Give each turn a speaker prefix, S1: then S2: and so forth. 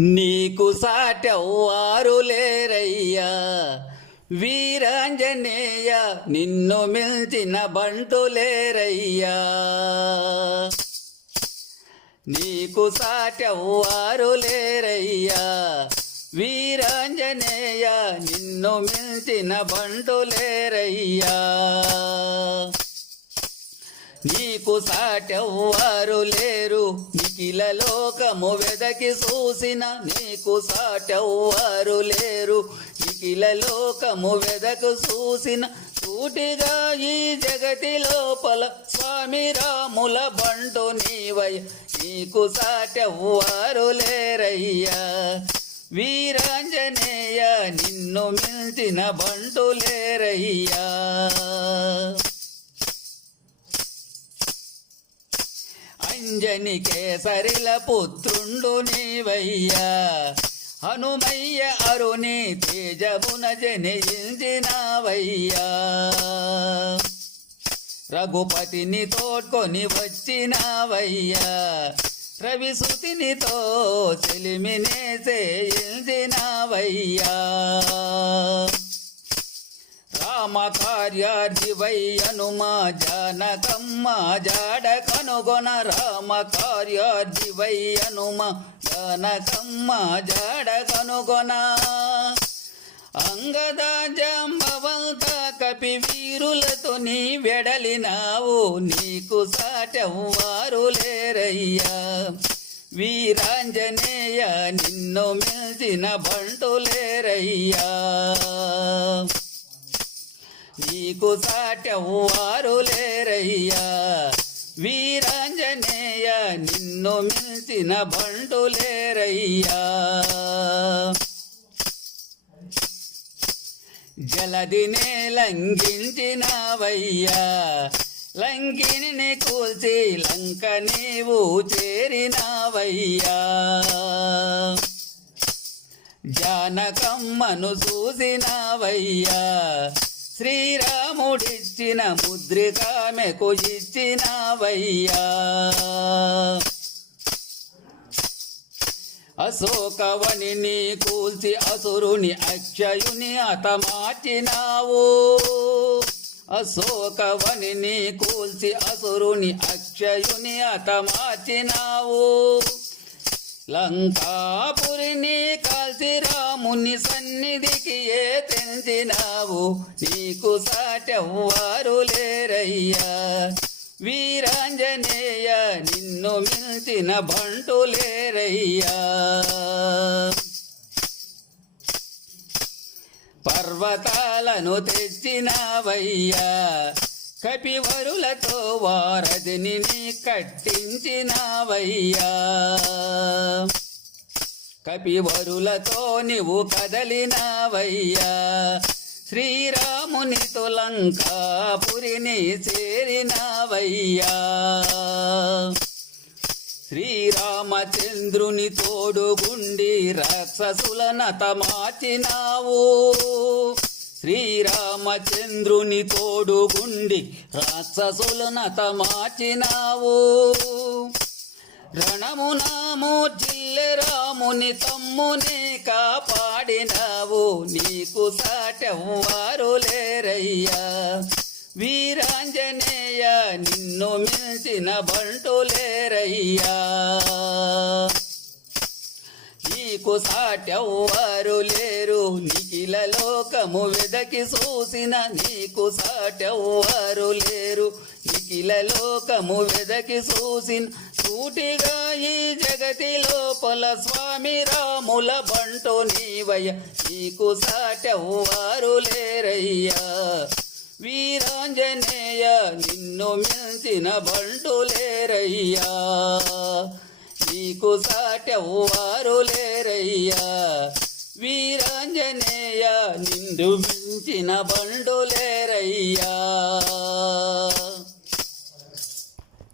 S1: నీకు సాటెవ్వారు లేరయ్యా. వీరాంజనేయ నిన్ను మిల్చిన బంటులేరయ్యా నీకు సాటెవ్వారు లేరయ్యా. వీరాంజనేయ నిన్ను మిల్చిన బంటులేరయ్యా నీకు సాటెవ్వారు లేరు. నిఖిల లోకము వెదకి చూసిన నీకు సాటెవ్వారు లేరు. నిఖిల లోకము వెదకు చూసిన సూటిగా ఈ జగతి లోపల స్వామి రాముల బంటు నీవయ్య. నీకు సాటెవ్వారు లేరయ్యా. వీరాంజనేయ నిన్ను మించిన బంటు లేరయ్యా. అంజని కేసరిల పుత్రుండు నీవయ్యా. హనుమయ్య అరుణి తేజమున జనించినావయ్యా. రఘుపతిని తోడ్కొని వచ్చినావయ్యా. రవిసుతినితో చెలిమినే చేయించినావయ్యా. రామ కార్యార్థివై హనుమా జానకమ్మ జాడ కనుగొన రామ కార్యార్థివై హనుమ జానకమ్మ జాడ కనుగొన. అంగద జాంబవంత కపి వీరులతో నీ వెడలినావు నీకు సాటెవ్వారు లేరయ్యా. వీరాంజనేయ నిన్ను మెల్చిన బంటులేరయ్యా నీకు సాటెవ్వారు లేరయ్యా. వీరాంజనేయ నిన్ను మించిన బండు లేరయ్యా. జలదినే లంఘించినవయ్యా. లంకిని కూల్చి లంక నీవు చేరినావయ్యా. జానకమ్మను చూసినావయ్యా. శ్రీరాముడిచ్చిన ముద్రికామెకు ఇచ్చినావయ్యా. అశోకవని నీ కూల్చి అసురుని అక్షయుని అతమాచినావు అశోకవని నీ కూల్చి అసురుని అక్షయుని అతమార్చినావు లంకాపురిని కాల్చి రాముని సన్నిధికి ఏ తెంచినావు? నీకు సాటెవ్వారు లేరయ్యా. వీరాంజనేయ నిన్ను మించిన బంటు లేరయ్యా. పర్వతాలను తెచ్చినావయ్యా. కపివరులతో వారధిని నీ కట్టించినావయ్యా. కపివరులతో నీవు కదలినావయ్యా. శ్రీరాముని తులంకాపురిని చేరినావయ్యా. శ్రీరామచంద్రుని తోడుగుండి రాక్షసుల నతమాచినావు శ్రీరామచంద్రుని తోడుగుండి రాక్షసుల నతమాచినావు రణమునాము జిల్లె రాముని తమ్ముని కాపాడినావు. నీకు సాటెవ్వారు లేరయ్యా. వీరాంజనేయ నిన్ను మించిన బంటు లేరయ్యా. నీకు సాటెవ్వారు లేరు. నిఖిల లోకము వెదకి చూసిన నీకు సాటెవ్వారు లేరు. నిఖిల లోకము వెదకి చూసిన సూటిగా ఈ జగతి లోపల స్వామి రాముల బంటో నీవయ్య. నీకు సాటెవ్వారు లేరయ్యా. వీరాంజనేయ నిన్ను మించిన బంటు లేరయ్యా. నీకు సాటెవ్వారు లేరయ్యా. వీరాంజనేయ నిండు మించిన బండు లేరయ్యా.